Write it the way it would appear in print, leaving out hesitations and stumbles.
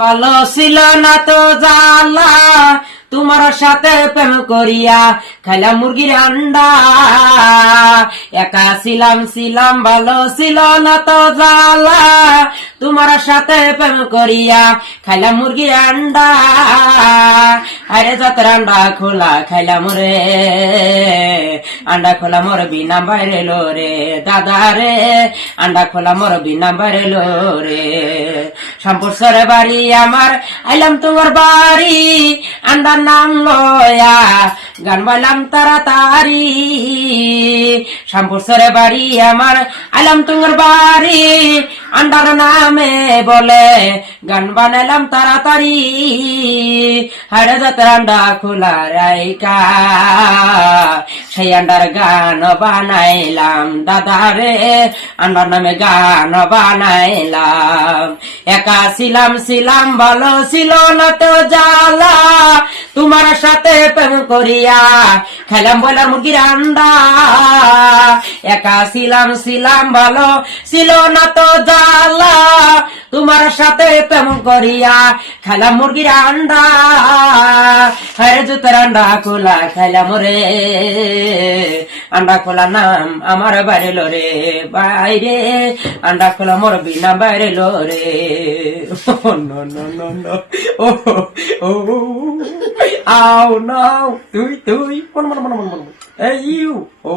ভালো ছিল না তো জালা তোমার সাথে প্রেম করিয়া খাইলাম মুরগির আন্ডা। একা ছিলাম ভালো ছিল না তো জালা তোমার সাথে প্রেম করিয়া খাইলাম মুরগির আন্ডা। আরে যাত্রা আন্ডা খোলা খাইলাম রে, আন্ডা খোলা মোর বিনা বাইরে লো রে দাদা রে, আন্ডা খোলা মোর বিনা বাইরে লো রে। শ্যামপুর বাড়ি আমার আইলাম তোমার বাড়ি, আন্ডার নাম লয়া গান বাইলাম তাড়াতাড়ি। শ্যামপুর বাড়ি আমার আইলাম তোমার বাড়ি, আন্ডার নামে বলে গান বানাইলাম তাড়াতাড়ি। হাড়ে যাতে আন্ডা খোলা রাইকা সেই আন্ডার গান বানাইলাম দাদা রে, আন্ডার নামে গান বানাইলাম। একা ছিলাম ভালো ছিল না তো জালা তোমার সাথে প্রেম করিয়া খেলাম বলার মুরগির আন্ডা। একা ছিলাম ভালো ছিল না তো জালা তোমার সাথে প্রেম করিয়া খেলাম মুরগির আন্ডা। হরে জুতের আন্ডা খোলা খাইলাম রে, আন্ডা খোলা নাম আমার বাইরে লো রে বাইরে, আন্ডা খোলা মোর বিনা বাইরে লো রে। নো নো নো নো ও ও আও নাও তুই মন এই ইউ ও